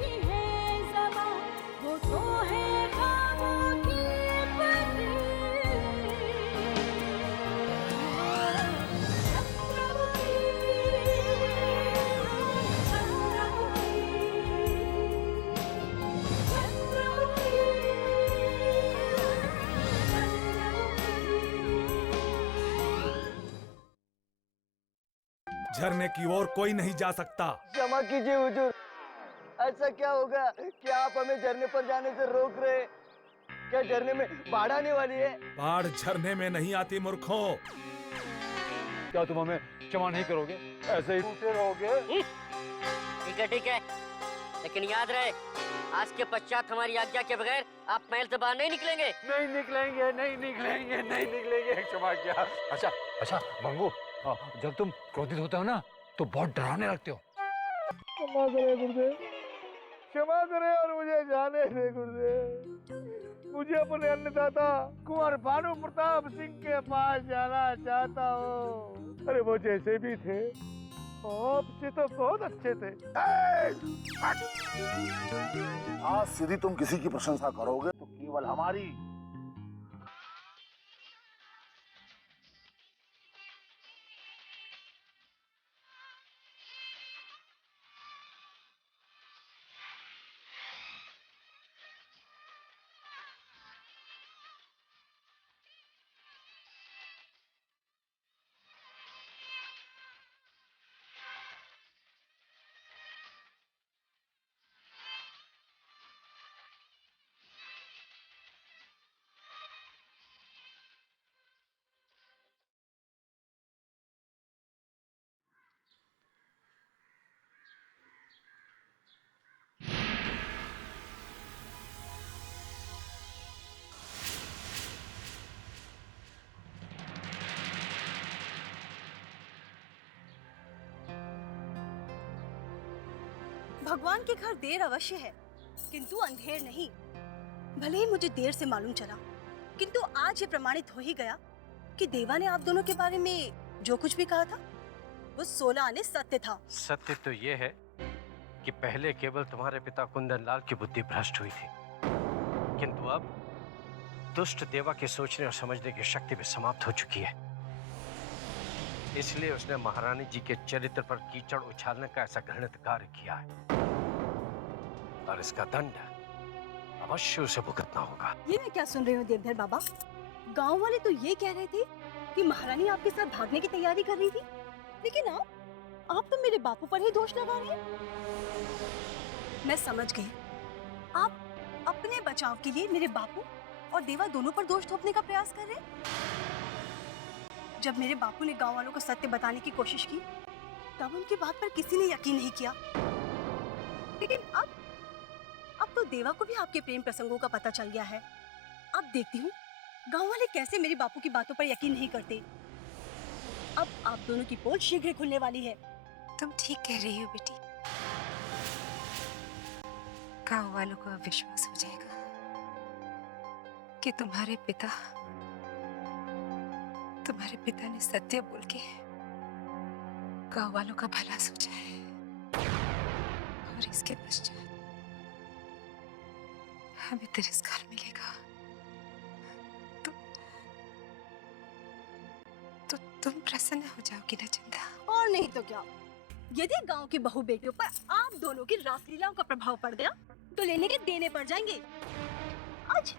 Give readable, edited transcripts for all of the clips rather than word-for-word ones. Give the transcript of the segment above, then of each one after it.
की है ज़बां, वो तो है ख्वाबों की परी। झरने की ओर कोई नहीं जा सकता। क्षमा कीजिए हुजूर, ऐसा क्या होगा कि आप हमें झरने पर जाने से रोक रहे? क्या झरने में बाढ़ आने वाली है? बाढ़ झरने में नहीं आती मूर्खों। क्या तुम हमें क्षमा नहीं करोगे? ऐसे ही टूटे रहोगे? ठीक है, लेकिन याद रहे, आज के पश्चात हमारी आज्ञा के बगैर आप महल से बाहर नहीं निकलेंगे। नहीं निकलेंगे। क्षमा किया। अच्छा मंगू, जब तुम क्रोधित होते हो ना तो बहुत डरावने लगते हो। क्षमा करे गुरुदेव, क्षमा करे और मुझे जाने दे गुरुदेव। मुझे अपने अन्नदाता कुंवर भानु प्रताप सिंह के पास जाना चाहता हूँ। अरे वो जैसे भी थे आपसे तो बहुत अच्छे थे। आज यदि तुम किसी की प्रशंसा करोगे तो केवल हमारी। भगवान के घर देर अवश्य है, किंतु अंधेर नहीं। भले ही मुझे देर से मालूम चला, किंतु आज ये प्रमाणित हो ही गया कि देवा ने आप दोनों के बारे में जो कुछ भी कहा था वो 16 आने सत्य था। सत्य तो ये है कि पहले केवल तुम्हारे पिता कुंदन लाल की बुद्धि भ्रष्ट हुई थी, किंतु अब दुष्ट देवा के सोचने और समझने की शक्ति भी समाप्त हो चुकी है। इसलिए उसने महारानी जी के चरित्र पर कीचड़ उछालने का ऐसा घृणित कार्य किया है, और इसका दंड अवश्य उसे भुगतना होगा। ये मैं क्या सुन रही हूँ देवधर बाबा? गांव वाले तो ये कह रहे थे कि महारानी आपके साथ भागने की तैयारी कर रही थी, लेकिन आप तो मेरे बापू पर ही दोष लगा रहे हैं। मैं समझ गई, आप अपने बचाव के लिए मेरे बापू और देवा दोनों पर दोष थोपने का प्रयास कर रहे हैं। जब मेरे बापू ने गांव वालों को सत्य बताने की कोशिश की तब उनकी बात पर किसी ने यकीन नहीं किया, लेकिन अब तो देवा को भी आपके प्रेम प्रसंगों का पता चल गया है। अब देखती हूँ गांव वाले कैसे मेरे बापू की बातों पर यकीन नहीं करते। अब आप दोनों की पोल शीघ्र खुलने वाली है। तुम ठीक कह रही हो बेटी, गांव वालों को अब विश्वास हो जाएगा कि तुम्हारे पिता ने सत्य बोल के गांव वालों का भला सोचा है, और इसके पश्चात हमें तिरस्कार मिलेगा। तुम प्रसन्न हो जाओगी ना चंदा? और नहीं तो क्या, यदि गांव की बहू बेटियों पर आप दोनों की रासलीलाओं का प्रभाव पड़ गया तो लेने के देने पड़ जाएंगे। आज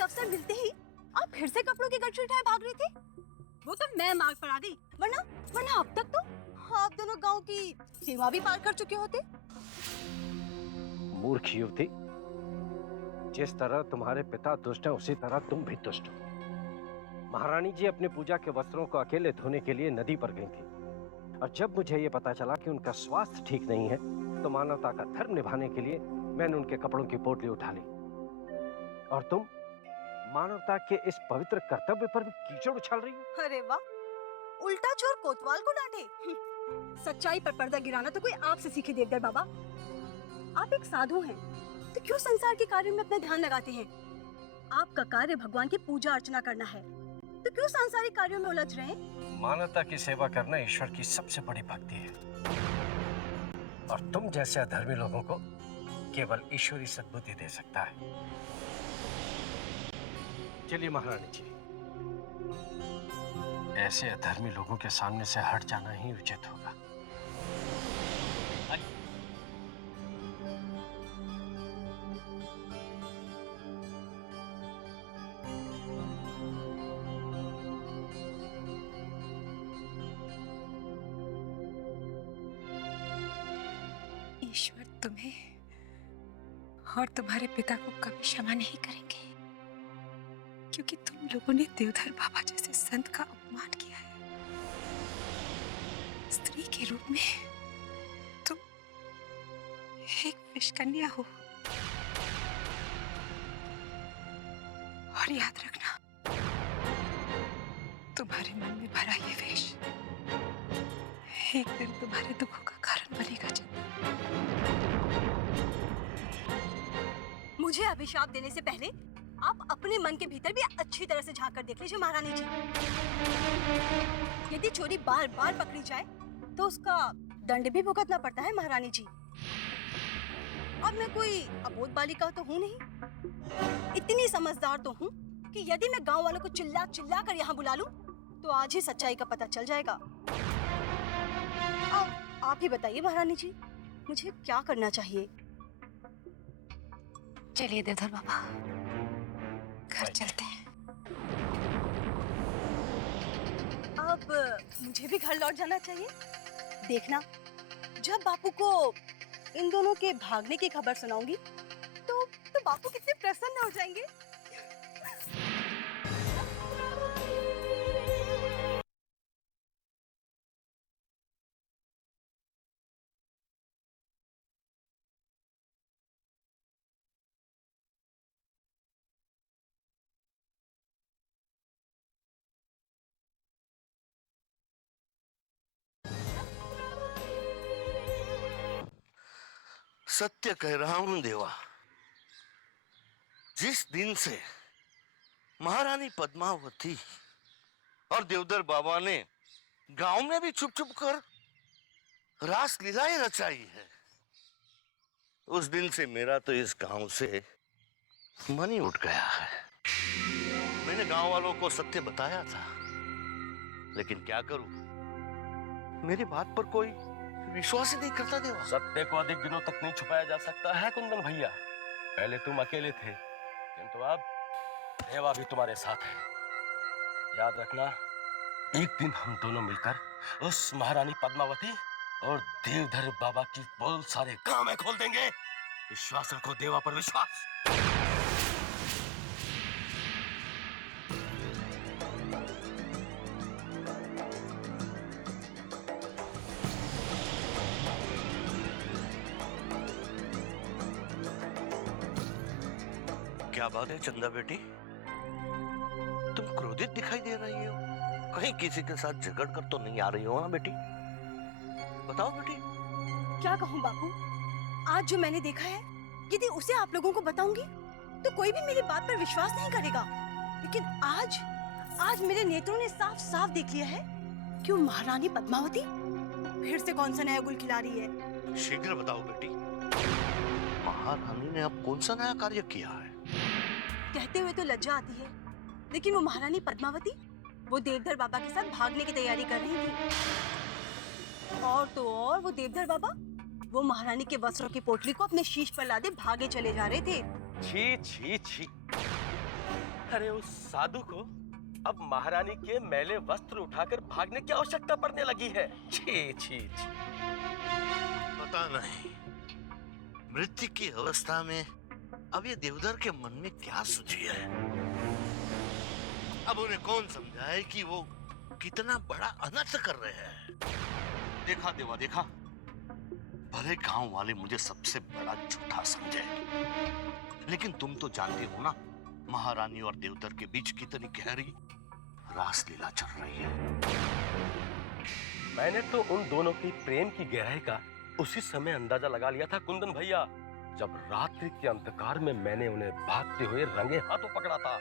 अवसर मिलते ही आप फिर से कपड़ों की गठरी उठाए भाग रहे थे। वो तो मैं मार्ग पर आ गई, वरना अब तक तो आप दोनों गांव की सीमा भी पार कर चुके होते। मूर्ख युवती, जिस तरह तुम्हारे पिता दुष्ट है उसी तरह तुम भी दुष्ट हो। महारानी जी अपनी पूजा के वस्त्रों को अकेले धोने के लिए नदी पर गई थी, और जब मुझे ये पता चला कि उनका स्वास्थ्य ठीक नहीं है तो मानवता का धर्म निभाने के लिए मैंने उनके कपड़ों की पोटली उठा ली, और तुम मानवता के इस पवित्र कर्तव्य पर भी कीचड़ उछाल रही हो। अरे वाह, उल्टा चोर कोतवाल को डांटे। सच्चाई पर पर्दा गिराना तो कोई आपसे सीखे देवधर बाबा। आप एक साधु हैं तो क्यों संसार के कार्यों में अपना ध्यान लगाते हैं? आपका कार्य भगवान की पूजा अर्चना करना है, तो क्यों सांसारिक कार्यों में उलझ रहे हैं? मानवता की सेवा करना ईश्वर की सबसे बड़ी भक्ति है, और तुम जैसे अधर्मी लोगों को केवल ईश्वरी सद्बुद्धि दे सकता है। चलिए महारानी जी, ऐसे अधर्मी लोगों के सामने से हट जाना ही उचित होगा। ईश्वर तुम्हें और तुम्हारे पिता को कभी क्षमा नहीं करेंगे, क्योंकि तुम लोगों ने देवधर बाबा जैसे संत का अपमान किया है। स्त्री के रूप में तुम एक विषकन्या हो। और याद रखना, तुम्हारे मन में भरा ये विष एक दिन तुम्हारे दुखों का कारण बनेगा। मुझे अभिशाप देने से पहले आप अपने मन के भीतर भी अच्छी तरह से झांक कर देख लीजिए महारानी जी। यदि चोरी बार बार पकड़ी जाए तो उसका दंड भी भुगतना पड़ता है महारानी जी। अब मैं कोई अबोध बालिका तो हूँ नहीं, इतनी समझदार तो हूँ कि यदि मैं गांव वालों को चिल्ला चिल्ला कर यहाँ बुला लूं तो आज ही सच्चाई का पता चल जाएगा। अब आप ही बताइए महारानी जी, मुझे क्या करना चाहिए? चलिए देवधर बाबा, घर चलते हैं। अब मुझे भी घर लौट जाना चाहिए। देखना, जब बापू को इन दोनों के भागने की खबर सुनाऊंगी तो बापू कितने प्रसन्न हो जाएंगे। सत्य कह रहा हूं देवा, जिस दिन से महारानी पद्मावती और देवधर बाबा ने गांव में भी छुप छुप कर रास लीलाएं रचाई है, उस दिन से मेरा तो इस गांव से मन ही उठ गया है। मैंने गांव वालों को सत्य बताया था, लेकिन क्या करूं, मेरी बात पर कोई विश्वास ही नहीं करता देवा। सत्य को अधिक दिनों तक नहीं छुपाया जा सकता है कुंदन भैया। पहले तुम अकेले थे, किंतु अब देवा भी तुम्हारे साथ है। याद रखना, एक दिन हम दोनों मिलकर उस महारानी पद्मावती और देवधर बाबा की पोल सारे गांव में खोल देंगे। विश्वास रखो देवा पर विश्वास। क्या बात है चंदा बेटी, तुम क्रोधित दिखाई दे रही हो। कहीं किसी के साथ झगड़ कर तो नहीं आ रही हो ना बेटी? बताओ बेटी। क्या कहूँ बापू, आज जो मैंने देखा है, यदि उसे आप लोगों को बताऊंगी तो कोई भी मेरी बात पर विश्वास नहीं करेगा। लेकिन आज मेरे नेत्रों ने साफ साफ देख लिया है कि वो महारानी पद्मावती फिर से कौन सा नया गुल खिला रही है। शीघ्र बताओ बेटी, महारानी ने अब कौन सा नया कार्य किया है? कहते हुए तो लज्जा आती है, लेकिन वो महारानी पद्मावती वो देवधर बाबा के साथ भागने की तैयारी कर रही थी। और तो और वो देवधर बाबा वो महारानी के वस्त्रों की पोटली को अपने शीश पर लादे भागे चले जा रहे थे। छी छी छी, अरे उस साधु को अब महारानी के मैले वस्त्र उठाकर भागने की आवश्यकता पड़ने लगी है। छी छी छी। पता नहीं मृत्यु की अवस्था में अब ये देवधर के मन में क्या सूझी है। अब उन्हें कौन समझाए कि वो कितना बड़ा अनर्थ कर रहे हैं। देखा देवा देखा, भले गांव वाले मुझे सबसे बड़ा झूठा समझे, लेकिन तुम तो जानते हो ना, महारानी और देवधर के बीच कितनी गहरी रास लीला चल रही है। मैंने तो उन दोनों की प्रेम की गहराई का उसी समय अंदाजा लगा लिया था कुंदन भैया, जब रात्रि के अंधकार में मैंने उन्हें भागते हुए रंगे हाथों पकड़ा था।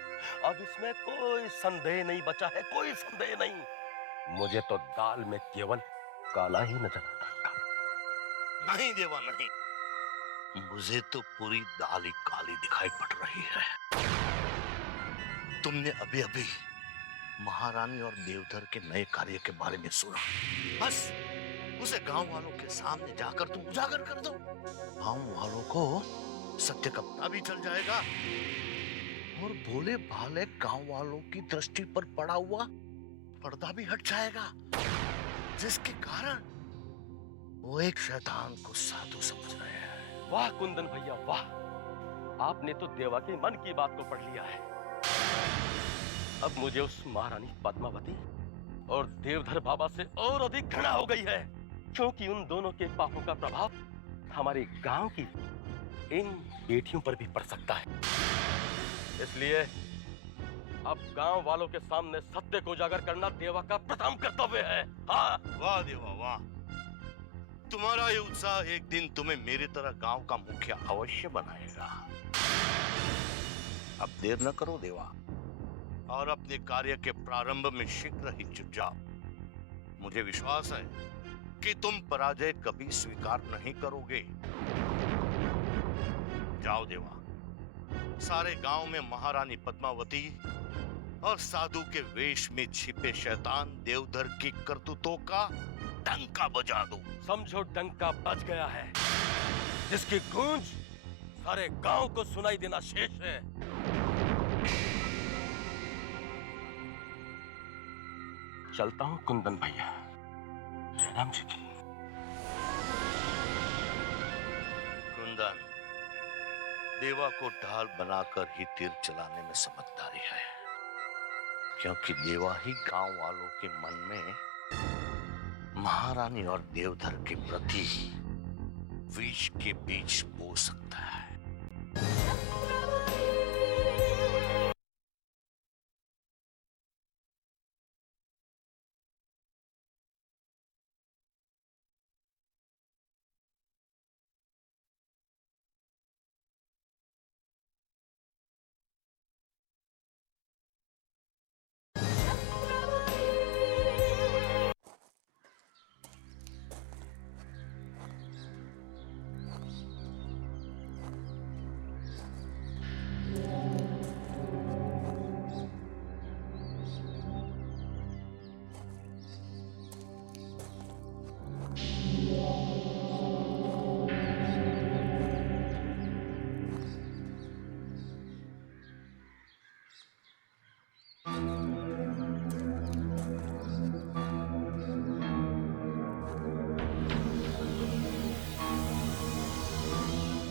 अब इसमें कोई संदेह नहीं बचा है, कोई संदेह नहीं। मुझे तो दाल में केवल काला ही नजर आता था। नहीं देवा नहीं, मुझे तो पूरी दाल ही काली दिखाई पड़ रही है। तुमने अभी अभी महारानी और देवधर के नए कार्य के बारे में सुना, बस उसे गांव वालों के सामने जाकर तुम उजागर कर दो। गांव वालों को सत्य का पता भी चल जाएगा और भोले भाले गांव वालों की दृष्टि पर पड़ा हुआ पर्दा भी हट जाएगा, जिसके कारण वो एक शैतान को साधु समझ रहे हैं। वाह कुंदन भैया वाह, आपने तो देवा के मन की बात को पढ़ लिया है। अब मुझे उस महारानी पद्मावती और देवधर बाबा से और अधिक घृणा हो गई है, क्योंकि उन दोनों के पापों का प्रभाव हमारे गांव की इन बेटियों पर भी पड़ सकता है। इसलिए अब गांव वालों के सामने सत्य को उजागर करना देवा का प्रथम कर्तव्य है। हाँ। वाह देवा वाह, तुम्हारा ये उत्साह एक दिन तुम्हें मेरी तरह गांव का मुखिया अवश्य बनाएगा। अब देर न करो देवा, और अपने कार्य के प्रारंभ में शीघ्र ही जुट जाओ। मुझे विश्वास है कि तुम पराजय कभी स्वीकार नहीं करोगे। जाओ देवा, सारे गांव में महारानी पद्मावती और साधु के वेश में छिपे शैतान देवधर की करतूतों का डंका बजा दो। समझो डंका बज गया है, जिसकी गूंज सारे गांव को सुनाई देना शेष है। चलता हूं कुंदन भैया। जयराम जी की। कुंदन, देवा को ढाल बनाकर ही तीर चलाने में समझदारी है, क्योंकि देवा ही गांव वालों के मन में महारानी और देवधर के प्रति विष के बीज बो सकता है।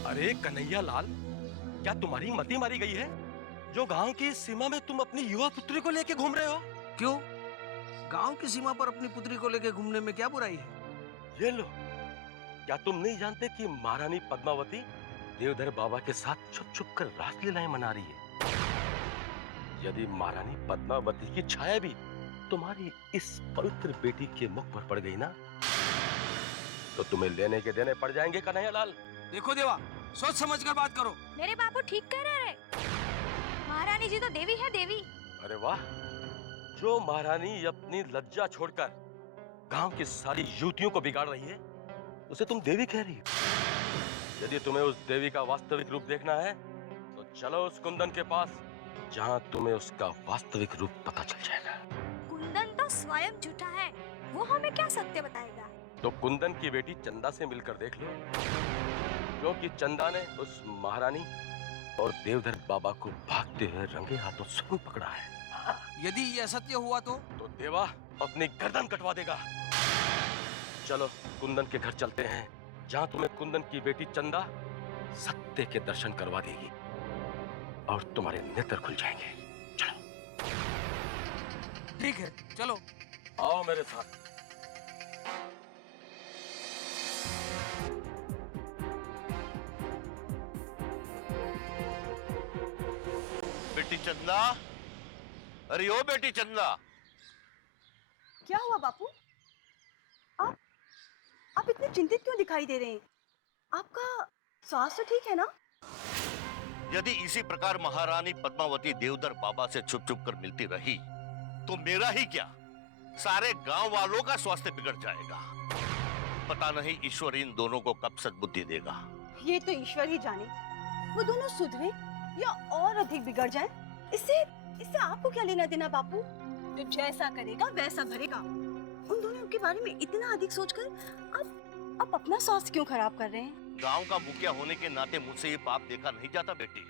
अरे कन्हैया लाल, क्या तुम्हारी मति मारी गई है जो गांव की सीमा में तुम अपनी युवा पुत्री को लेके घूम रहे हो? क्यों? गांव की सीमा पर अपनी पुत्री को लेके घूमने में क्या बुराई है? ये लो, क्या तुम नहीं जानते कि महारानी पद्मावती देवधर बाबा के साथ छुप छुप कर रासलीलाएं मना रही है? यदि महारानी पद्मावती की छाया भी तुम्हारी इस पवित्र बेटी के मुख पर पड़ गई ना, तो तुम्हें लेने के देने पड़ जाएंगे कन्हैया लाल। देखो देवा, सोच समझ कर बात करो। मेरे बापू ठीक कह रहे हैं। महारानी जी तो देवी है देवी। अरे वाह, जो महारानी अपनी लज्जा छोड़कर गांव की सारी युवतियों को बिगाड़ रही है, उसे तुम देवी कह रही हो? यदि तुम्हें उस देवी का वास्तविक रूप देखना है, तो चलो उस कुंदन के पास, जहां तुम्हें उसका वास्तविक रूप पता चल जाएगा। कुंदन तो स्वयं झूठा है, वो हमें क्या सत्य बताएगा? तो कुंदन की बेटी चंदा से मिलकर देख लो, क्योंकि चंदा ने उस महारानी और देवधर बाबा को भागते हुए रंगे हाथों स्वयं पकड़ा है। यदि ये असत्य हुआ तो देवा अपनी गर्दन कटवा देगा। चलो कुंदन के घर चलते हैं, जहां तुम्हें कुंदन की बेटी चंदा सत्य के दर्शन करवा देगी और तुम्हारे नेत्र खुल जाएंगे। चलो। ठीक है, चलो। आओ मेरे साथ। बेटी चंदा, अरे ओ बेटी चंदा। क्या हुआ बापू? आप इतने चिंतित क्यों दिखाई दे रहे हैं? आपका स्वास्थ्य ठीक है ना? यदि इसी प्रकार महारानी पद्मावती देवधर बाबा से छुप छुप कर मिलती रही, तो मेरा ही क्या, सारे गांव वालों का स्वास्थ्य बिगड़ जाएगा। पता नहीं ईश्वर इन दोनों को कब सद्बुद्धि देगा। ये तो ईश्वर ही जाने वो दोनों सुधरे या और अधिक बिगड़ जाएं। इससे इससे आपको क्या लेना देना बापू? जो जैसा करेगा वैसा भरेगा। उन दोनों के बारे में इतना अधिक सोचकर आप अपना स्वास्थ्य क्यों खराब कर रहे हैं? गांव का मुखिया होने के नाते मुझसे ये पाप देखा नहीं जाता बेटी।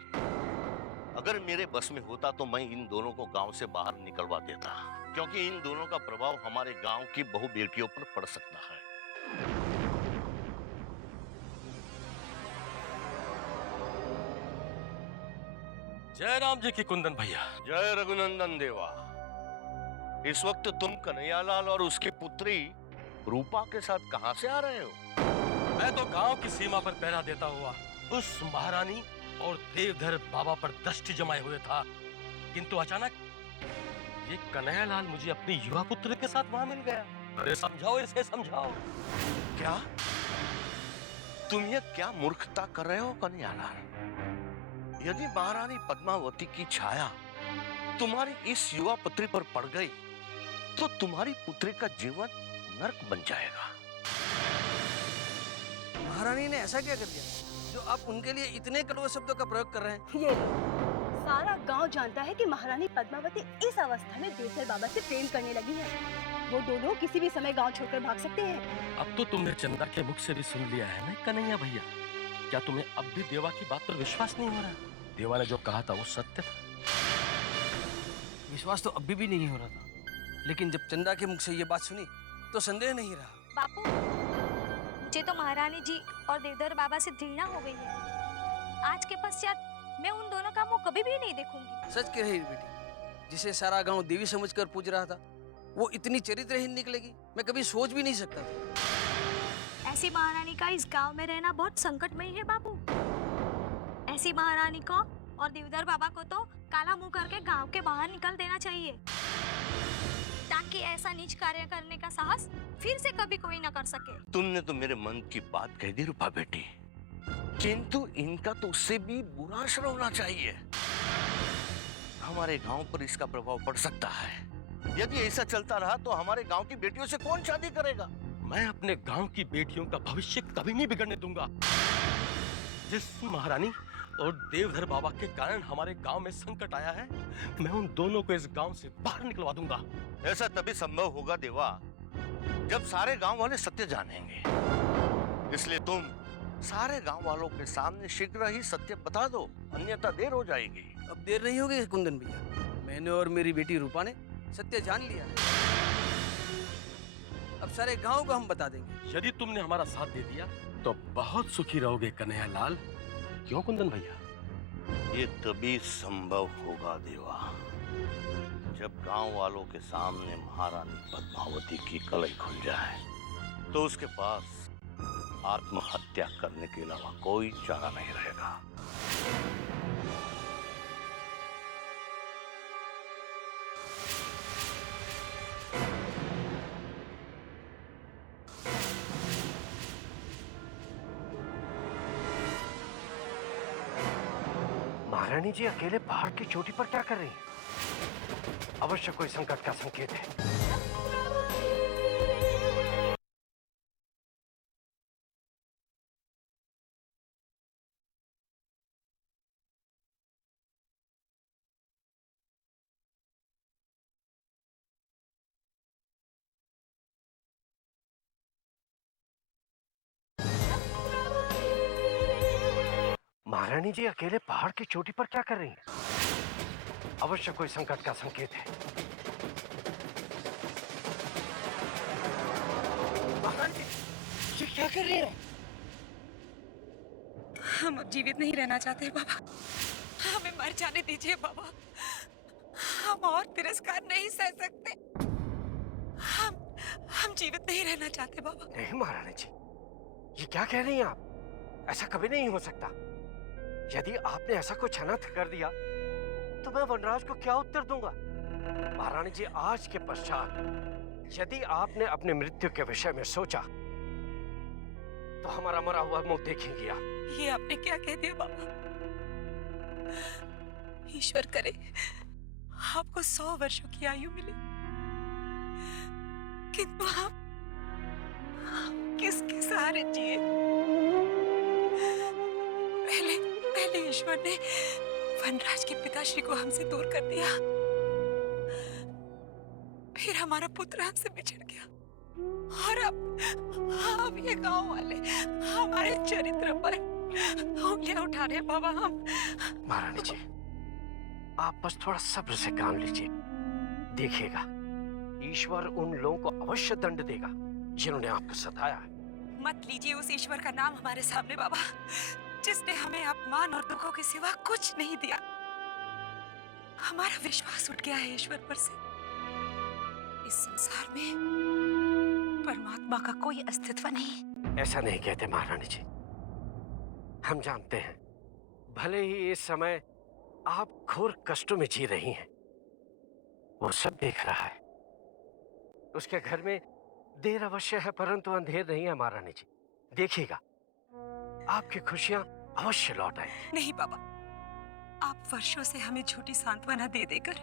अगर मेरे बस में होता तो मैं इन दोनों को गांव से बाहर निकलवा देता, क्योंकि इन दोनों का प्रभाव हमारे गांव की बहु बेटियों पर पड़ सकता है। जय राम जी की कुंदन भैया। जय रघुनंदन देवा। इस वक्त तुम कन्हैयालाल और उसकी पुत्री रूपा के साथ कहां से आ रहे हो? मैं तो गांव की सीमा पर पहरा देता हुआ उस महारानी और देवधर बाबा पर दृष्टि जमाए हुए था, किंतु अचानक ये कन्हैयालाल मुझे अपनी युवा पुत्र के साथ वहां मिल गया। अरे समझाओ, इसे समझाओ। क्या तुम ये क्या मूर्खता कर रहे हो कन्हैयालाल? यदि महारानी पद्मावती की छाया तुम्हारी इस युवा पुत्री पर पड़ गई तो तुम्हारी पुत्री का जीवन नर्क बन जाएगा। महारानी ने ऐसा क्या कर दिया जो आप उनके लिए इतने कड़वे शब्दों का प्रयोग कर रहे हैं? ये लो, सारा गांव जानता है कि महारानी पद्मावती इस अवस्था में देवधर बाबा से प्रेम करने लगी है। वो दोनों किसी भी समय गांव छोड़कर भाग सकते हैं। अब तो तुमने चंदा के मुख से भी सुन लिया है ना कन्हैया भैया। क्या तुम्हें अब भी देवा की बात पर विश्वास नहीं हो रहा? देवा ने जो कहा था वो सत्य था। विश्वास तो अभी भी नहीं हो रहा था, लेकिन जब चंदा के मुख से ये बात सुनी तो संदेह नहीं रहा। बापू, मुझे तो महारानी जी और देवधर बाबा से घृणा हो गई है। आज के पश्चात मैं उन दोनों का मुंह कभी भी नहीं देखूंगी। सच कह रही बेटी, जिसे सारा गांव देवी समझकर पूज रहा था वो इतनी चरित्रहीन निकलेगी, मैं कभी सोच भी नहीं सकता था। ऐसी महारानी का इस गांव में रहना बहुत संकटमय है बापू। ऐसी महारानी को और देवधर बाबा को तो काला मुंह करके गांव के बाहर निकल देना चाहिए, ताकि ऐसा नीच कार्य करने का साहस फिर से कभी कोई न कर सके। तुमने तो मेरे मन की बात कह दी रूपा बेटी, किंतु इनका तो उससे भी बुरा असर होना चाहिए। हमारे गांव पर इसका प्रभाव पड़ सकता है। यदि ऐसा चलता रहा तो हमारे गांव की बेटियों से कौन शादी करेगा? मैं अपने गांव की बेटियों का भविष्य कभी नहीं बिगड़ने दूंगा। जिस महारानी और देवधर बाबा के कारण हमारे गांव में संकट आया है, मैं उन दोनों को इस गांव से बाहर निकलवा दूंगा। ऐसा तभी संभव होगा देवा, जब सारे गांव वाले सत्य जानेंगे। इसलिए तुम सारे गांव वालों के सामने शीघ्र ही सत्य बता दो, अन्यथा देर हो जाएगी। अब देर नहीं होगी कुंदन भैया, मैंने और मेरी बेटी रूपा ने सत्य जान लिया है। अब सारे गांव को हम बता देंगे। यदि तुमने हमारा साथ दे दिया तो बहुत सुखी रहोगे कन्हैयालाल। क्यों कुंदन भैया? ये तभी संभव होगा देवा, जब गांव वालों के सामने महारानी पद्मावती की कलई खुल जाए, तो उसके पास आत्महत्या करने के अलावा कोई चारा नहीं रहेगा। महारानी जी अकेले पहाड़ की चोटी पर क्या कर रही हैं? अवश्य कोई संकट का संकेत है। महारानी जी अकेले पहाड़ की चोटी पर क्या कर रही हैं? अवश्य कोई संकट का संकेत है। महारानी ये क्या कर रही है? हम अब जीवित नहीं रहना चाहते बाबा, हमें मर जाने दीजिए बाबा। हम और तिरस्कार नहीं सह सकते। हम जीवित नहीं रहना चाहते बाबा। नहीं महारानी जी, ये क्या कह रही हैं आप? ऐसा कभी नहीं हो सकता। यदि आपने ऐसा कुछ अनर्थ कर दिया तो मैं वनराज को क्या उत्तर दूंगा? महारानी जी, आज के पश्चात यदि आपने अपने मृत्यु के विषय में सोचा तो हमारा मरा हुआ मुंह देखेंगे आप। ये आपने क्या कह दिया बाबा? ईश्वर करे आपको 100 वर्षों की आयु मिले, किंतु हम किसके सहारे जिए? पहले ईश्वर ने वनराज के पिताश्री को हमसे दूर कर दिया, फिर हमारा पुत्र हमसे बिछड़ गया, और अब ये गांव वाले हमारे चरित्र पर उंगलियां उठा रहे हैं। बाबा, हम महारानी जी, आप बस थोड़ा सब्र से काम लीजिए। देखिएगा, ईश्वर उन लोगों को अवश्य दंड देगा जिन्होंने आपको सताया है। मत लीजिए उस ईश्वर का नाम हमारे सामने बाबा, जिसने हमें अपमान और दुखों के सिवा कुछ नहीं दिया। हमारा विश्वास उठ गया है ईश्वर पर से। इस संसार में परमात्मा का कोई अस्तित्व नहीं। ऐसा नहीं कहते महारानी जी। हम जानते हैं, भले ही इस समय आप घोर कष्टों में जी रही हैं, वो सब देख रहा है। उसके घर में देर अवश्य है, परंतु अंधेर नहीं है महारानी जी। देखिएगा, आपकी खुशियां अवश्य लौट आएंगी। नहीं बाबा, आप वर्षों से हमें झूठी सांत्वना दे देकर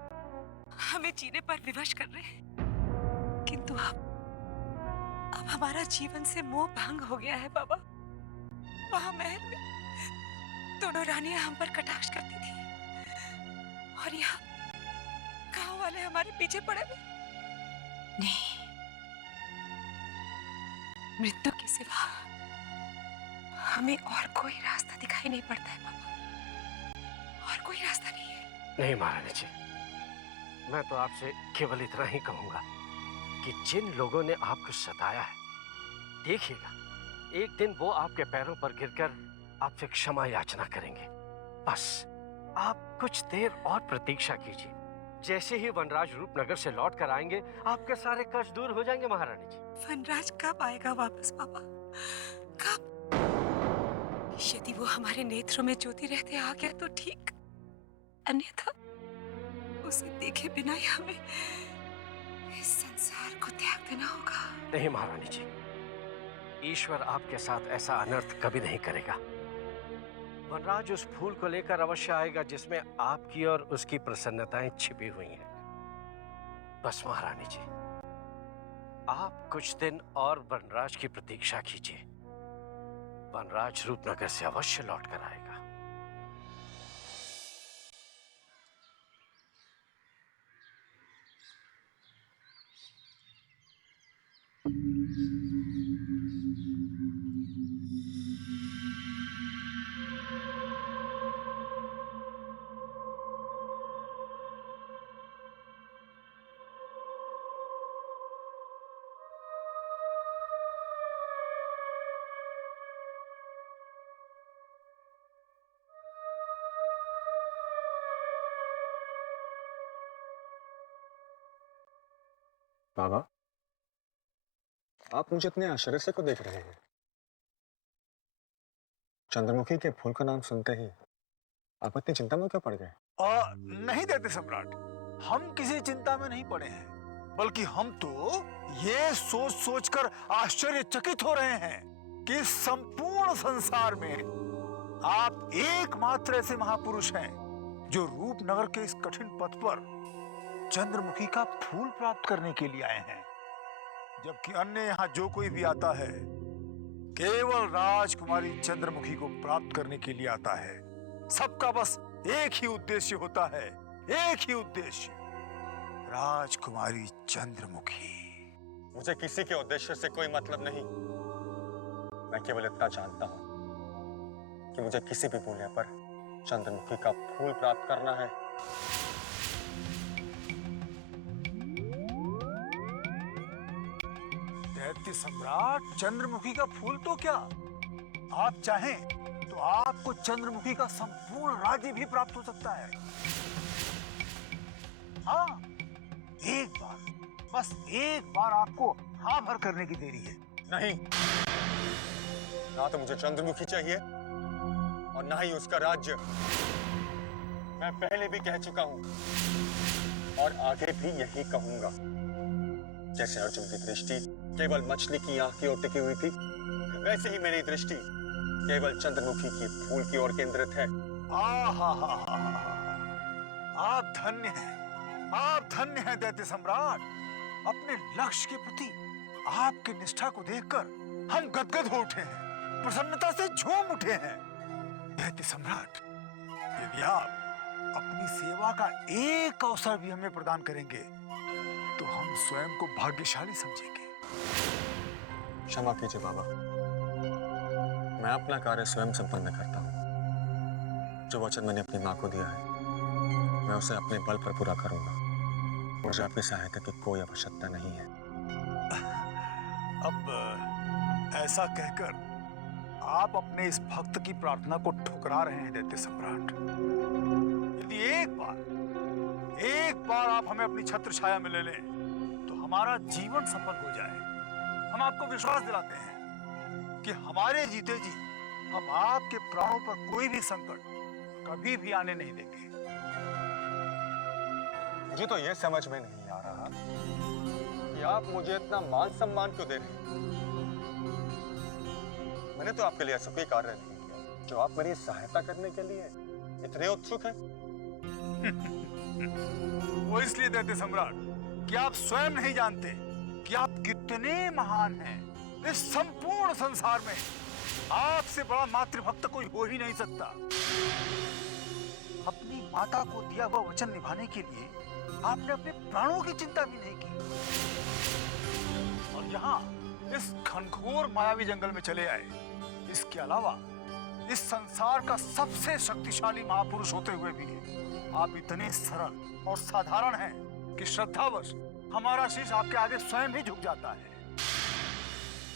हमें जीने पर विवश कर रहे हैं, किंतु अब हमारा जीवन से मोह भंग हो गया है बाबा। वहां महल में दोनों रानियां हम पर कटाक्ष करती थी, और यहाँ गांव वाले हमारे पीछे पड़े हुए। नहीं, मृत्यु के सिवा हमें और कोई रास्ता दिखाई नहीं पड़ता है बाबा, और कोई रास्ता नहीं है। नहीं महारानी जी, मैं तो आपसे केवल इतना ही कहूंगा कि जिन लोगों ने आपको सताया है, देखिएगा एक दिन वो आपके पैरों पर गिरकर आपसे क्षमा याचना करेंगे। बस आप कुछ देर और प्रतीक्षा कीजिए। जैसे ही वनराज रूपनगर से लौट कर आएंगे, आपके सारे कष्ट दूर हो जाएंगे महारानी जी। वनराज कब आएगा वापस बाबा? कब? यदि वो हमारे नेत्रों में ज्योति रहते आ गया तो ठीक, अन्यथा उसे देखे बिना ही हमें इस संसार को त्याग देना होगा। नहीं महारानी जी, ईश्वर आपके साथ ऐसा अनर्थ कभी नहीं करेगा। वनराज उस फूल को लेकर अवश्य आएगा जिसमें आपकी और उसकी प्रसन्नताएं छिपी हुई हैं। बस महारानी जी, आप कुछ दिन और वनराज की प्रतीक्षा कीजिए। वनराज रूपनगर से अवश्य लौट कर आएगा। बाबा, आप मुझे इतने आश्चर्य से क्यों देख रहे हैं? चंद्रमुखी के फूल का नाम सुनते ही आप इतनी चिंता में क्यों पड़ गए? नहीं देते सम्राट, हम किसी चिंता में नहीं पड़े हैं, बल्कि हम तो ये सोच सोचकर आश्चर्यचकित हो रहे हैं कि संपूर्ण संसार में आप एकमात्र ऐसे महापुरुष हैं जो रूपनगर के इस कठिन पथ पर चंद्रमुखी का फूल प्राप्त करने के लिए आए हैं, जबकि अन्य यहाँ जो कोई भी आता है केवल राजकुमारी चंद्रमुखी को प्राप्त करने के लिए आता है। सबका बस एक ही उद्देश्य होता है, एक ही उद्देश्य, राजकुमारी चंद्रमुखी। मुझे किसी के उद्देश्य से कोई मतलब नहीं। मैं केवल इतना जानता हूं कि मुझे किसी भी मूल्य पर चंद्रमुखी का फूल प्राप्त करना है। दैत्य सम्राट, चंद्रमुखी का फूल तो क्या, आप चाहें तो आपको चंद्रमुखी का संपूर्ण राज्य भी प्राप्त हो सकता है। हाँ, एक बार, बस एक बार आपको हाँ भर करने की देरी है। नहीं, ना तो मुझे चंद्रमुखी चाहिए और ना ही उसका राज्य। मैं पहले भी कह चुका हूं और आगे भी यही कहूंगा। जैसे अर्जुन की दृष्टि केवल मछली की आंख की ओर टिकी हुई थी, वैसे ही मेरी दृष्टि केवल चंद्रमुखी की फूल की ओर केंद्रित है। आप धन्य हैं, आप धन्य हैं दैत्य सम्राट। अपने लक्ष्य के प्रति आपकी निष्ठा को देखकर हम गदगद हो उठे हैं, प्रसन्नता से झूम उठे हैं। दैत्य सम्राट, यदि आप अपनी सेवा का एक अवसर भी हमें प्रदान करेंगे तो हम स्वयं को भाग्यशाली समझेंगे। क्षमा कीजिए बाबा, मैं अपना कार्य स्वयं संपन्न करता हूँ। जो वचन मैंने अपनी माँ को दिया है मैं उसे अपने बल पर पूरा करूंगा। मुझे आपकी सहायता की कोई आवश्यकता नहीं है। अब ऐसा कहकर आप अपने इस भक्त की प्रार्थना को ठुकरा रहे हैं दैत्य सम्राट। यदि एक बार आप हमें अपनी छत्र छाया में ले लें तो हमारा जीवन सफल हो जाए। हम आपको विश्वास दिलाते हैं कि हमारे जीते जी हम आपके प्राणों पर कोई भी संकट कभी भी आने नहीं देंगे। मुझे तो यह समझ में नहीं आ रहा कि आप मुझे इतना मान सम्मान क्यों दे रहे हैं। मैंने तो आपके लिए ऐसा कोई कार्य नहीं किया जो आप मेरी सहायता करने के लिए इतने उत्सुक हैं। वो इसलिए दैत्य सम्राट कि आप स्वयं नहीं जानते कि आप कितने महान हैं। इस संपूर्ण संसार में आपसे बड़ा मातृभक्त कोई हो ही नहीं सकता। अपनी माता को दिया हुआ वचन निभाने के लिए आपने अपने प्राणों की चिंता भी नहीं की और यहाँ इस घनघोर मायावी जंगल में चले आए। इसके अलावा इस संसार का सबसे शक्तिशाली महापुरुष होते हुए भी आप इतने सरल और साधारण हैं कि श्रद्धावश हमारा शीश आपके आगे स्वयं ही झुक जाता है।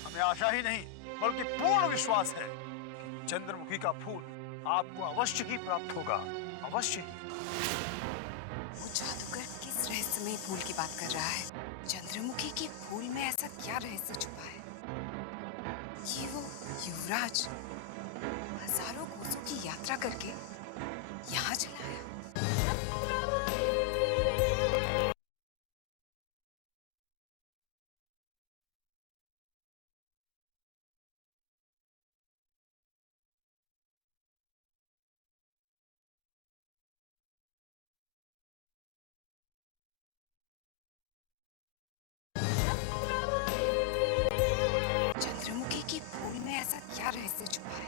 हमें आशा ही नहीं बल्कि पूर्ण विश्वास है कि चंद्रमुखी का फूल आपको अवश्य ही प्राप्त होगा, अवश्य ही। वो जादूगर किस रहस्यमय फूल की बात कर रहा है? चंद्रमुखी के फूल में ऐसा क्या रहस्य छुपा है? ये वो युवराज हजारों कोसों की यात्रा करके यहाँ चला आया। चंद्रमुखी के फूल में ऐसा क्या रहस्य छुपा है?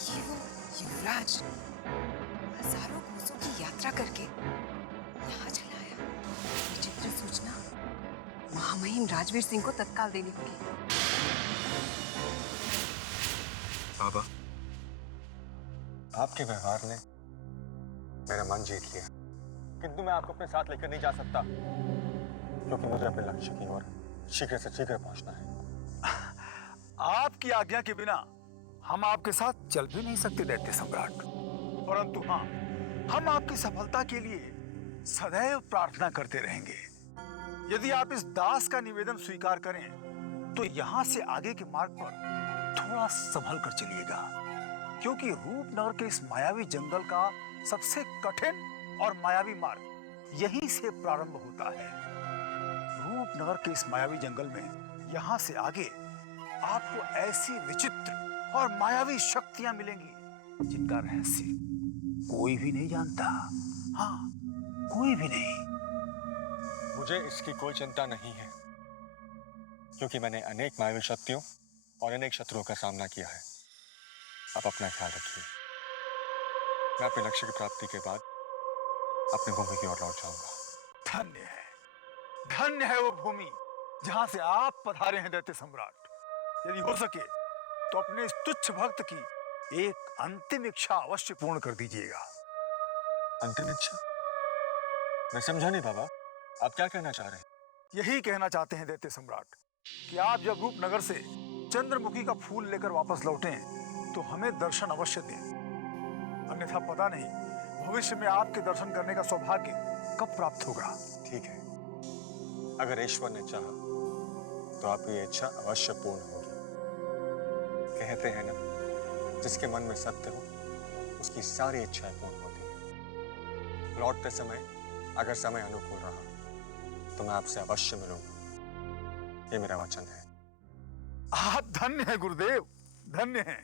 ये वो युवराज हजारों कोसों की यात्रा करके यहाँ चला आया। विचित्र सूचना महामहिम राजवीर सिंह को तत्काल देनी होगी। बाबा, आपके व्यवहार ने मेरा मन जीत लिया, किंतु मैं आपको अपने साथ लेकर नहीं जा सकता क्योंकि मुझे अपने लक्ष्य की ओर शीघ्र से शीघ्र पहुंचना है। आपकी आज्ञा के बिना हम आपके साथ चल भी नहीं सकते दैत्य सम्राट, परंतु हाँ, हम आपकी सफलता के लिए सदैव प्रार्थना करते रहेंगे। यदि आप इस दास का निवेदन स्वीकार करें तो यहाँ से आगे के मार्ग पर थोड़ा संभल कर चलिएगा, क्योंकि रूपनगर के इस मायावी जंगल का सबसे कठिन और मायावी मार्ग यहीं से प्रारंभ होता है। रूपनगर के इस मायावी जंगल में यहाँ से आगे आपको ऐसी विचित्र और मायावी शक्तियां मिलेंगी जिनका रहस्य कोई भी नहीं जानता। हाँ, कोई भी नहीं। मुझे इसकी कोई चिंता नहीं है क्योंकि मैंने अनेक मायावी शक्तियों और अनेक शत्रुओं का सामना किया है। आप अपना ख्याल रखिए। मैं अपने लक्ष्य की प्राप्ति के बाद अपनी भूमि की ओर लौट जाऊंगा। धन्य है वो भूमि जहां से आप पधारे हैं दैत्य सम्राट। यदि हो सके तो अपने इस तुच्छ भक्त की एक अंतिम इच्छा अवश्य पूर्ण कर दीजिएगा। अंतिम इच्छा? मैं समझा नहीं बाबा, आप क्या कहना चाह रहे हैं? यही कहना चाहते हैं दैत्य सम्राट कि आप जब रूपनगर से चंद्रमुखी का फूल लेकर वापस लौटें तो हमें दर्शन अवश्य दें, अन्यथा पता नहीं भविष्य में आपके दर्शन करने का सौभाग्य कब प्राप्त होगा। ठीक है, अगर ईश्वर ने चाहा तो आपकी ये इच्छा अवश्य पूर्ण होगी। कहते हैं ना, जिसके मन में सत्य हो उसकी सारी इच्छाएं पूर्ण होती हैं। लौटते समय अगर समय अनुकूल रहा तो मैं आपसे अवश्य मिलूंगा, ये मेरा वचन है। आप धन्य हैं गुरुदेव, धन्य हैं।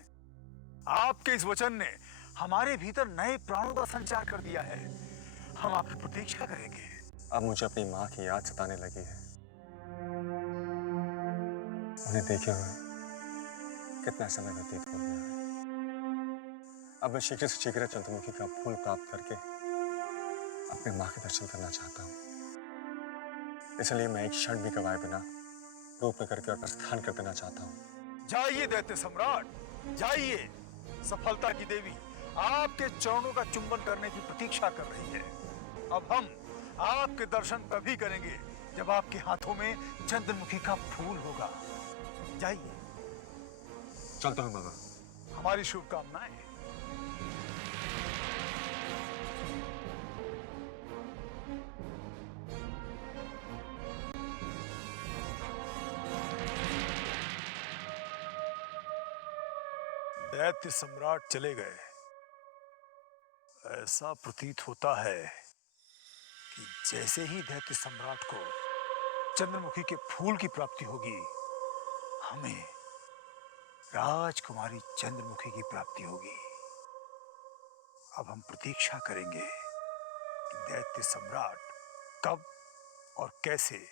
आपके इस वचन ने हमारे भीतर नए प्राणों का संचार कर दिया है। हम आपकी प्रतीक्षा करेंगे। अब मुझे अपनी माँ की याद सताने लगी है। उन्हें देखे हुए कितना समय व्यतीत हो गया है। अब मैं शीघ्र से शीघ्र चंद्रमुखी का फूल प्राप्त करके अपने माँ के दर्शन करना चाहता हूँ। इसलिए मैं एक क्षण भी गवाए बिना रूप में करके और प्रस्थान कर देना चाहता हूँ। जाइए दैत्य सम्राट, जाइए। सफलता की देवी आपके चरणों का चुंबन करने की प्रतीक्षा कर रही है। अब हम आपके दर्शन तभी करेंगे जब आपके हाथों में चंद्रमुखी का फूल होगा। जाइए। चलता हूँ बाबा। हमारी शुभकामनाएं। दैत्य सम्राट चले गए। ऐसा प्रतीत होता है कि जैसे ही दैत्य सम्राट को चंद्रमुखी के फूल की प्राप्ति होगी, हमें राजकुमारी चंद्रमुखी की प्राप्ति होगी। अब हम प्रतीक्षा करेंगे कि दैत्य सम्राट कब और कैसे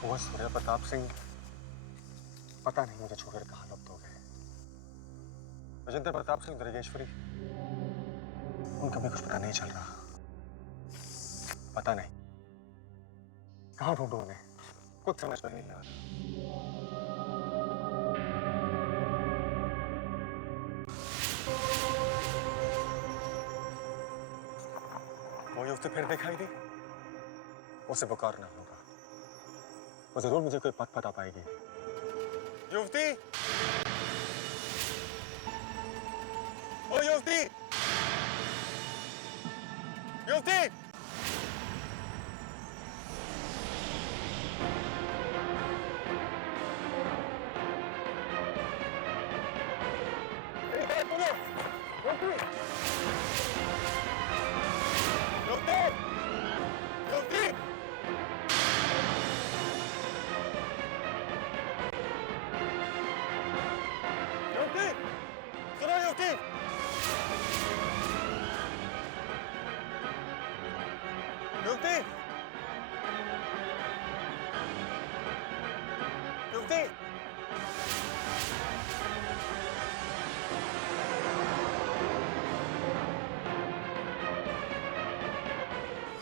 कुंवर सूर्य प्रताप सिंह पता नहीं मुझे छोड़कर कहाँ लुप्त हो गए। विजेंद्र प्रताप सिंह, दुर्गेश्वरी, उनका भी कुछ पता नहीं चल रहा। पता नहीं कहाँ ढूंढूं उन्हें, कुछ समझ में नहीं आ रहा। वो युवती फिर दिखाई दी, उसे पुकारना होगा। वो जरूर मुझे कोई पथ बता पाएगी। युवती, ओ युवती, युवती,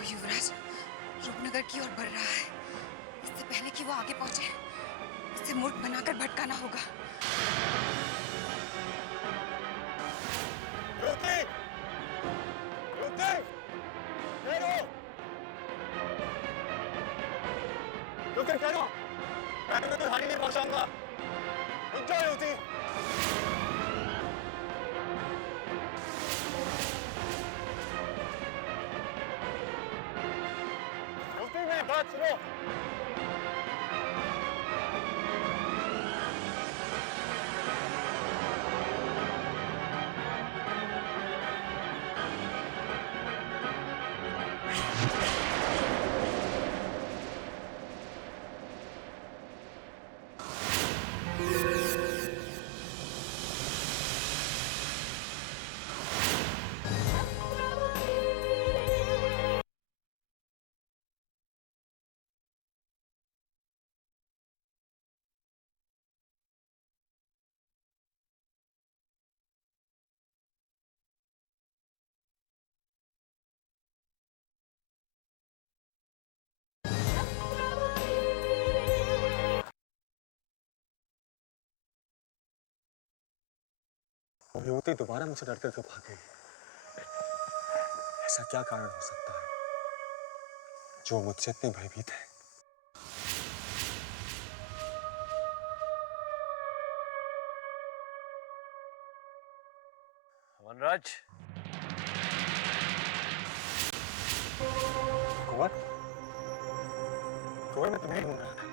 युवराज रूपनगर की ओर बढ़ रहा है। इससे पहले कि वो आगे पहुंचे, इसे मूर्ख बनाकर भटकाना होगा। युवती, युवती, युवती, ठहरो, मैं तुम्हें कोई हानि नहीं पहुंचाऊंगा। रुक जाओ युवती। युवती, मेरी बात सुनो। वो युवती दोबारा मुझसे डरकर क्यों भाग गई? ऐसा क्या कारण हो सकता है जो मुझसे इतने भयभीत है? वनराज, कुंवर, कुंवर मैं तुम्हें ढूंढ रहा था।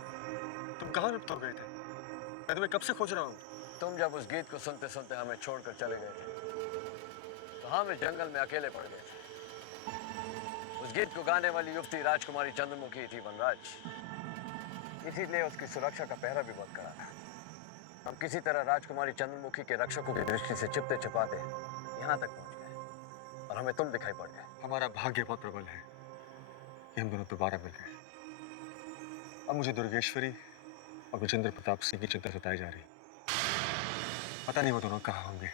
तुम कहाँ लुप्त हो गए थे? मैं तुम्हें कब से खोज रहा हूँ। तुम जब उस गीत को सुनते सुनते हमें छोड़कर चले गए थे तो हम इस जंगल में अकेले पड़ गए थे। उस गीत को गाने वाली युवती राजकुमारी चंद्रमुखी थी वनराज, इसीलिए उसकी सुरक्षा का पहरा भी बहुत कड़ा था। हम किसी तरह राजकुमारी चंद्रमुखी के रक्षकों की दृष्टि से छिपते छिपाते यहाँ तक पहुँच गए और हमें तुम दिखाई पड़ गए। हमारा भाग्य बहुत प्रबल है कि हम दोनों दोबारा मिल गए। अब मुझे दुर्गेश्वरी और विजेंद्र प्रताप सिंह की चिंता सताई जा रही। पता नहीं वो दोनों कहाँ होंगे।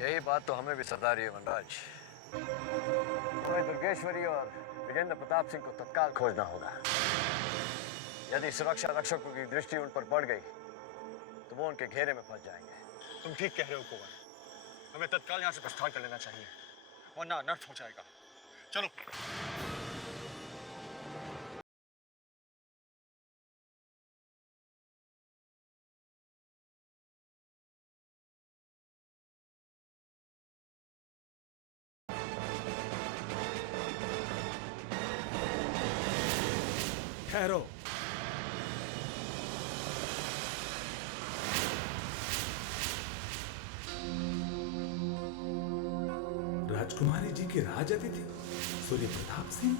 यही बात तो हमें भी सता रही है वनराज। तुम्हें दुर्गेश्वरी और विजेंद्र प्रताप सिंह को तत्काल खोजना होगा। यदि सुरक्षा रक्षकों की दृष्टि उन पर पड़ गई तो वो उनके घेरे में फंस जाएंगे। तुम ठीक कह रहे हो कुंवर, हमें तत्काल यहाँ से प्रस्थान कर लेना चाहिए वरना अनर्थ हो जाएगा। चलो। ठहरो। राजकुमारी जी के राज अतिथि सूर्य प्रताप सिंह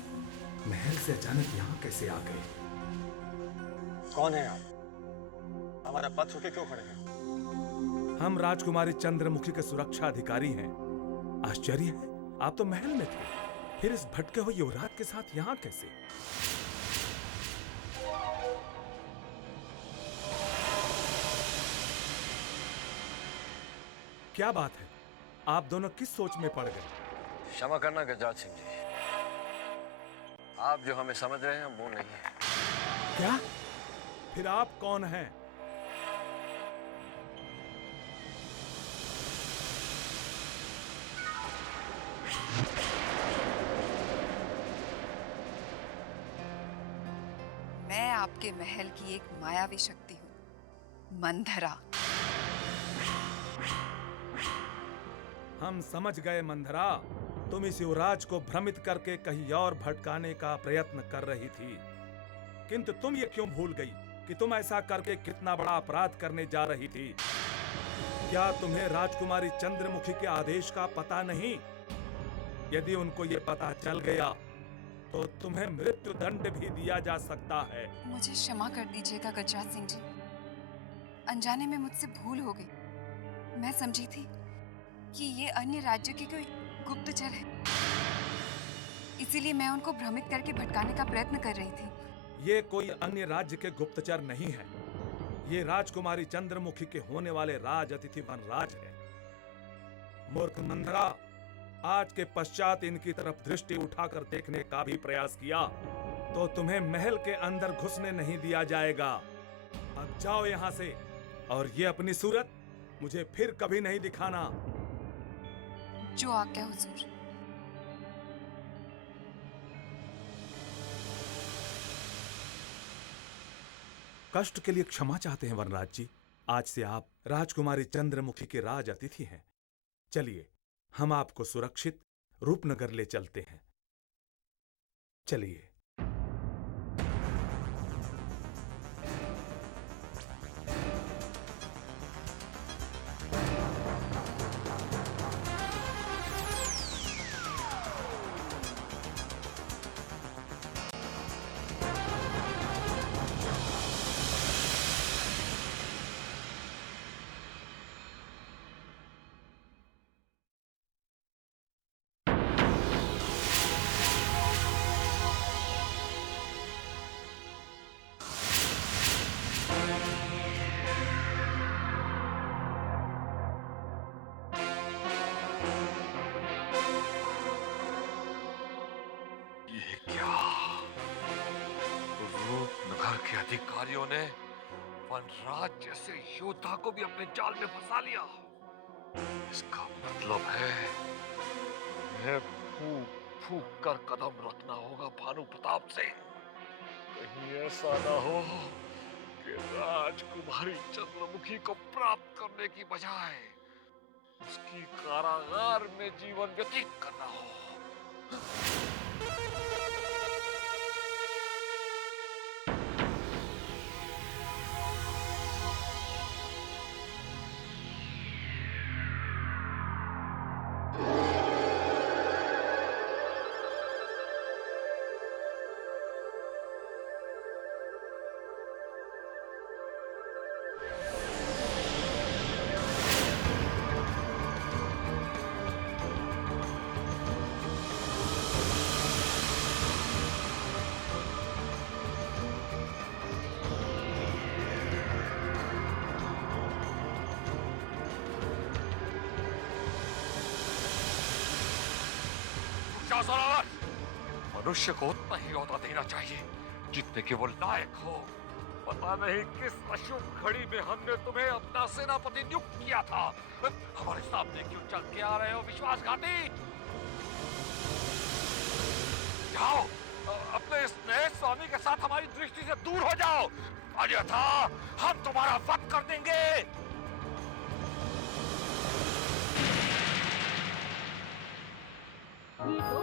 महल से अचानक यहाँ कैसे आ गए? कौन है आप? हमारा पथ रुके क्यों खड़े हैं? हम राजकुमारी चंद्रमुखी के सुरक्षा अधिकारी हैं। आश्चर्य है, आप तो महल में थे, फिर इस भटके हुए युवराज के साथ यहाँ कैसे? क्या बात है, आप दोनों किस सोच में पड़ गए? क्षमा करना गजराज सिंह जी, आप जो हमें समझ रहे हैं वो नहीं है। क्या? फिर आप कौन हैं? मैं आपके महल की एक मायावी शक्ति हूँ, मंधरा। हम समझ गए मंधरा, तुम इस युवराज को भ्रमित करके कहीं और भटकाने का प्रयत्न कर रही थी। किंतु तुम ये क्यों भूल गई कि तुम ऐसा करके कितना बड़ा अपराध करने जा रही थी? क्या तुम्हें राजकुमारी चंद्रमुखी के आदेश का पता नहीं? यदि उनको ये पता चल गया तो तुम्हें मृत्यु दंड भी दिया जा सकता है। मुझे क्षमा कर दीजिएगा गजराज सिंह जी, अनजाने में मुझसे भूल हो गई। मैं समझी थी कि ये अन्य राज्य के कोई गुप्तचर है, इसीलिए मैं उनको भ्रमित करके भटकाने का प्रयत्न कर रही थी। ये कोई अन्य राज्य के गुप्तचर नहीं है, ये राजकुमारी चंद्रमुखी के होने वाले राज अतिथि वनराज है। मूर्ख मंधरा, आज के पश्चात इनकी तरफ दृष्टि उठाकर देखने का भी प्रयास किया तो तुम्हें महल के अंदर घुसने नहीं दिया जाएगा। अब जाओ यहाँ से और ये अपनी सूरत मुझे फिर कभी नहीं दिखाना। जो आज्ञा हुजूर। कष्ट के लिए क्षमा चाहते हैं वनराज जी। आज से आप राजकुमारी चंद्रमुखी के राज अतिथि हैं। चलिए, हम आपको सुरक्षित रूपनगर ले चलते हैं। चलिए। के अधिकारियों ने वनराज जैसे योद्धा को भी अपने जाल में फंसा लिया। इसका मतलब है मैं फूक फूक कर कदम रखना होगा भानु प्रताप सिंह। कहीं ऐसा ना हो कि राजकुमारी चंद्रमुखी को प्राप्त करने की बजाय उसकी कारागार में जीवन व्यतीत करना हो। मनुष्य को उतना ही औदा देना चाहिए जितने के वो लायक हो। पता नहीं किस अशुभ घड़ी में हमने तुम्हें अपना सेनापति नियुक्त किया था। हमारे सामने क्यों चल के आ रहे हो विश्वासघाती? जाओ अपने इस नए स्वामी के साथ हमारी दृष्टि से दूर हो जाओ, अन्यथा हम तुम्हारा वध कर देंगे। दो